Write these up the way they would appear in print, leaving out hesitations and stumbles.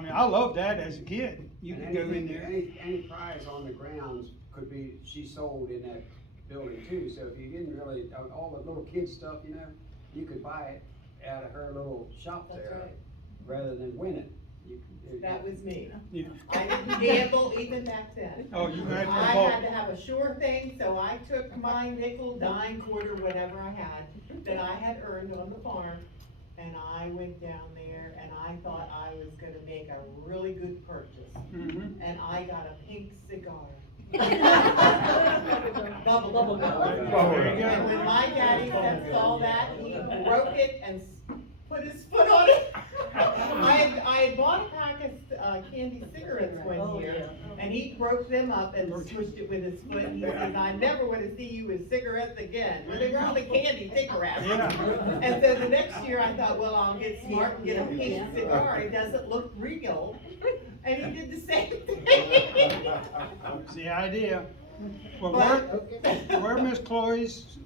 I mean, I loved that as a kid. You And could go in anything- there. Any prize on the grounds could be, she sold in that building too, so if you didn't really, all the little kid stuff, you know, you could buy it out of her little shop That's there, right. rather than win it. That was me. Yeah. I didn't gamble even back then. Oh, you had I to had to have a sure thing, so I took my nickel, dime, quarter, whatever I had, that I had earned on the farm, and I went down there, and I thought I was gonna make a really good purchase. Mhm. And I got a pink cigar. Bubble Bubble gum. There you And go. when my daddy saw that, he broke it and put his foot on it. I had bought a pack of candy cigarettes one year, and he broke them up and smushed it with his foot, and he says, I never wanna see you with cigarettes again. Well, they were only candy cigarettes. Yeah. And so the next year, I thought, well, I'll get smart and get a pink cigar, it doesn't look real. And he did the same thing. That's the idea. Well, But- where Miss Chloe's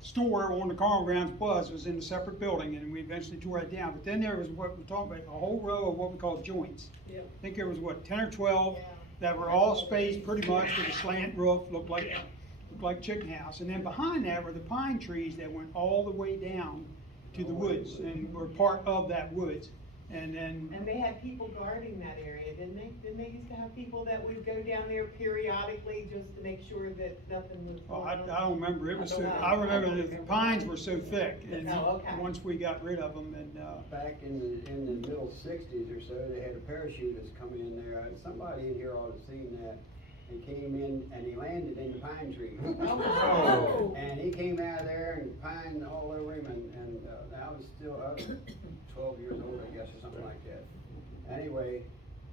store on the carnival grounds was in a separate building, and we eventually tore it down. But then there was what we're talking about, a whole row of what we call joints. Yeah. I think there was, what, 10 or 12 that were all spaced pretty much with a slant roof, looked like chicken house. And then behind that were the pine trees that went all the way down to the woods and were part of that woods. And then, And they had people guarding that area, didn't they? Didn't they used to have people that would go down there periodically just to make sure that nothing was well, going on? I don't remember, it was so, I don't know. I remember the pines were so thick, and Oh, okay. once we got rid of them, and, Back in the middle sixties or so, they had a parachutist come in there, and somebody in here ought to have seen that. He came in and he landed in the pine tree. Oh. And he came out of there and pine all over him, and I was 12 years old, I guess, or something like that. Anyway,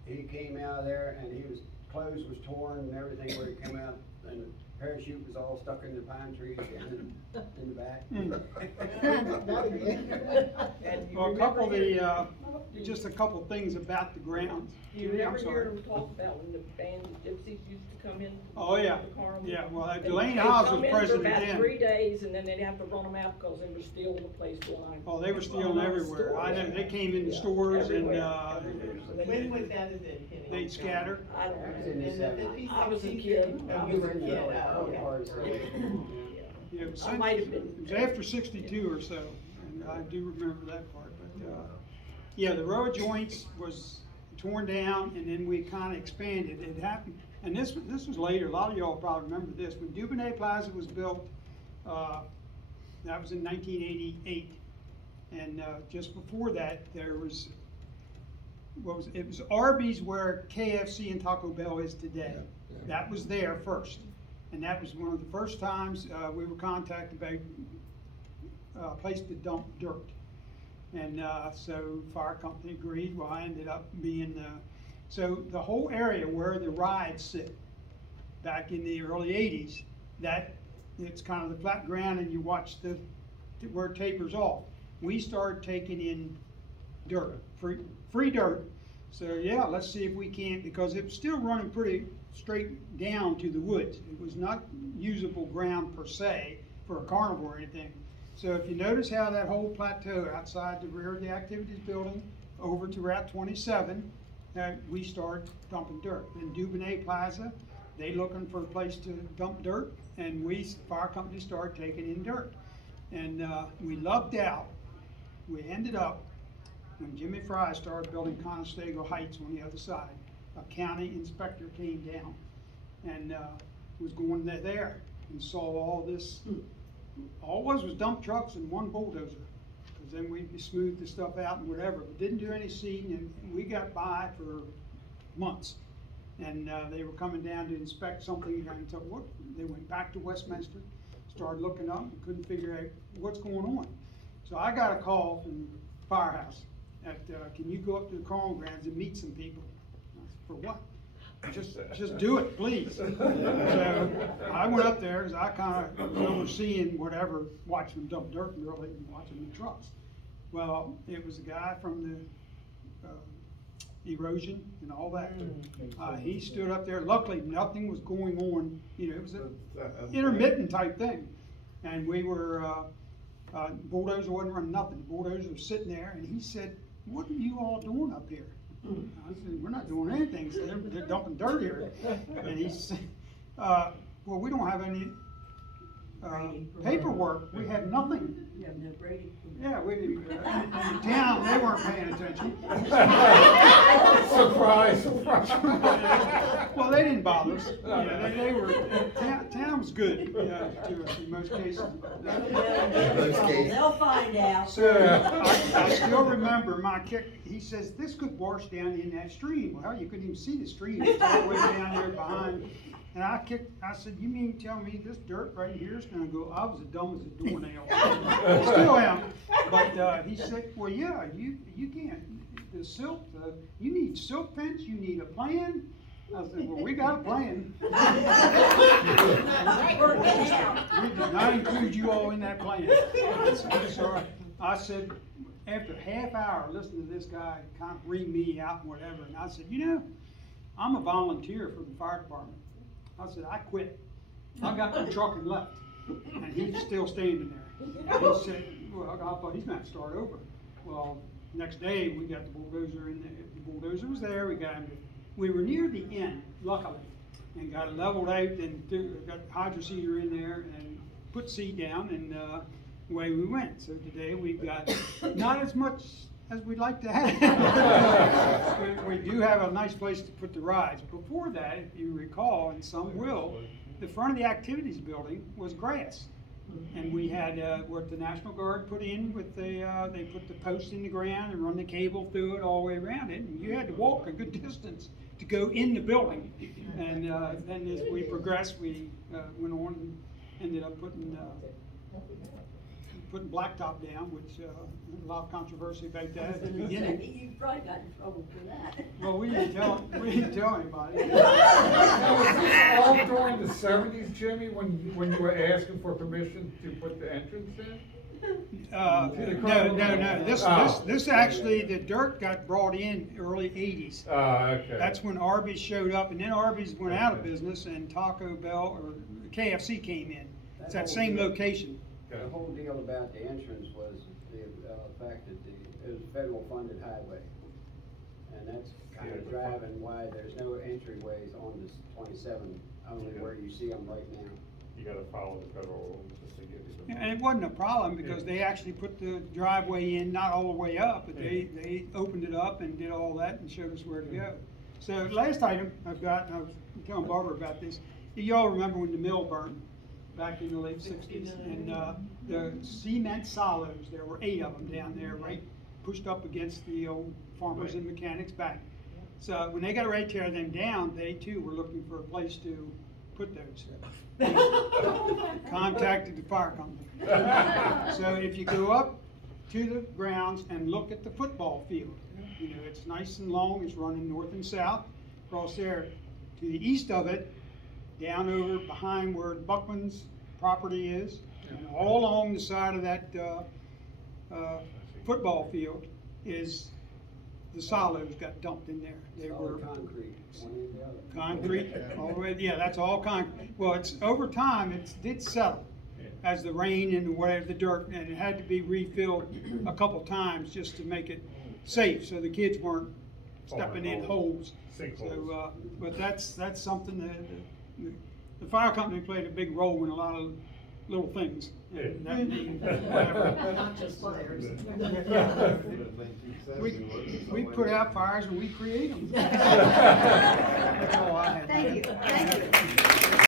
he came out of there and clothes was torn and everything where he came out, and the parachute was all stuck in the pine trees in the back. And you well, a couple of remember just a couple of things about the grounds. You I'm remember sorry. hearing talk about when the band of gypsies used to come in? Oh, yeah. the carnival? Yeah, well, They- Delaney they'd Hobbs come was in for president about then. 3 days, and then they'd have to run them out because they were stealing the place blind. Oh, they were stealing everywhere. I know, they came into Yeah, stores and, everywhere, everywhere. So they When did- was that event, Kenny? they'd scatter. I don't That was know. in the In the 70s. 50s, I was a 60s? kid. Oh, you were a kid, Yeah, oh, early okay. part of the 70s. Yeah, it was, I might have been. it was after 62 or so, and I do remember that part, but, yeah, the row of joints was torn down, and then we kinda expanded. It happened, and this was later, a lot of y'all probably remember this, when Dubonnet Plaza was built, that was in 1988. And, just before that, there was, it was Arby's where KFC and Taco Bell is today. That was there first, and that was one of the first times, we were contacted about a place to dump dirt. And, so fire company agreed, well, I ended up being, so the whole area where the rides sit, back in the early 80s, it's kind of the flat ground and you watch where it tapers off. We started taking in dirt, free dirt. So yeah, let's see if we can't, because it was still running pretty straight down to the woods. It was not usable ground per se for a carnival or anything. So if you notice how that whole plateau outside the rear of the activities building over to Route 27, we start dumping dirt. And Dubonnet Plaza, they looking for a place to dump dirt, and fire company started taking in dirt. And we lucked out. We ended up, when Jimmy Fry started building Conestoga Heights on the other side, a county inspector came down and was going there and saw all this. All it was dump trucks and one bulldozer, because then we smoothed the stuff out and whatever, but didn't do any seeding, and we got by for months. And they were coming down to inspect something, and so what? They went back to Westminster, started looking up, and couldn't figure out what's going on. So I got a call from Firehouse that, can you go up to the carnival grounds and meet some people? I said, for what? Just do it, please. So I went up there, cause I kinda was overseeing whatever, watching them dump dirt and really watching the trucks. Well, it was a guy from the, erosion and all that. He stood up there, luckily nothing was going on, it was a intermittent type thing. And we were, bulldozer wasn't running nothing, the bulldozer was sitting there, and he said, what are you all doing up here? I said, we're not doing anything, so they're dumping dirt here. And he said, well, we don't have any, paperwork, we had nothing. You have no Brady. Yeah, we didn't, in the town, they weren't paying attention. Surprise, surprise. Well, they didn't bother us, yeah, they were, town was good, to us in most cases. They'll find out. So, I still remember my kick, he says, this could wash down in that stream. Well, you couldn't even see the stream, it's all the way down there behind. And I said, you mean tell me this dirt right here is gonna go, I was as dumb as a doornail. Still am, but, he said, well, yeah, you can't, the silk, you need silk fence, you need a plan. I said, well, we got a plan. We did not include you all in that plan. So I said, after half hour listening to this guy kind of ream me out and whatever, and I said, you know, I'm a volunteer for the fire department. I said, I quit. I got my truck and left, and he's still standing there. And he said, well, I thought he's gonna start over. Well, next day, we got the bulldozer in there, the bulldozer was there, we were near the end, luckily, and got it leveled out, and got the hydro seeder in there, and put seed down, and, away we went. So today, we've got not as much as we'd like to have. We do have a nice place to put the rides. Before that, if you recall, and some will, the front of the activities building was grass. And we had, what the National Guard put in with the, they put the posts in the ground and run the cable through it all the way around it. And you had to walk a good distance to go in the building. And then as we progressed, we went on and ended up putting blacktop down, which, a lot of controversy about that at the beginning. You probably got in trouble for that. Well, we didn't tell anybody. Now, was this all during the 70s, Jimmy, when you were asking for permission to put the entrance in? No. This actually, the dirt got brought in early '80s. Okay. That's when Arby's showed up, and then Arby's went out of business, and Taco Bell or KFC came in. It's that same location. The whole deal about the entrance was the fact that it was a federal funded highway. And that's kind of driving why there's no entryways on this 27, only where you see them right now. You gotta follow the federal rules just to give you the. And it wasn't a problem, because they actually put the driveway in, not all the way up, but they opened it up and did all that and showed us where to go. So last item I've got, and I was telling Barbara about this, you all remember when the mill burned back in the late '60s, and the cement silos, there were 8 of them down there, right, pushed up against the old Farmers and Mechanics back. So when they got ready to tear them down, they too were looking for a place to put those. Contacted the fire company. So if you go up to the grounds and look at the football field, you know, it's nice and long, it's running north and south. Across there, to the east of it, down over behind where Buckman's property is, and all along the side of that football field is the silos got dumped in there. They It's all were concrete, one in the other. concrete, all the way, yeah, that's all concrete. Well, it's, over time, it did settle as the rain and whatever, the dirt, and it had to be refilled a couple times just to make it safe, so the kids weren't stepping in holes. So, but that's something that the fire company played a big role in a lot of little things. And that being whatever. Not just fires. Yeah. We put out fires and we create them. That's all I had. Thank you.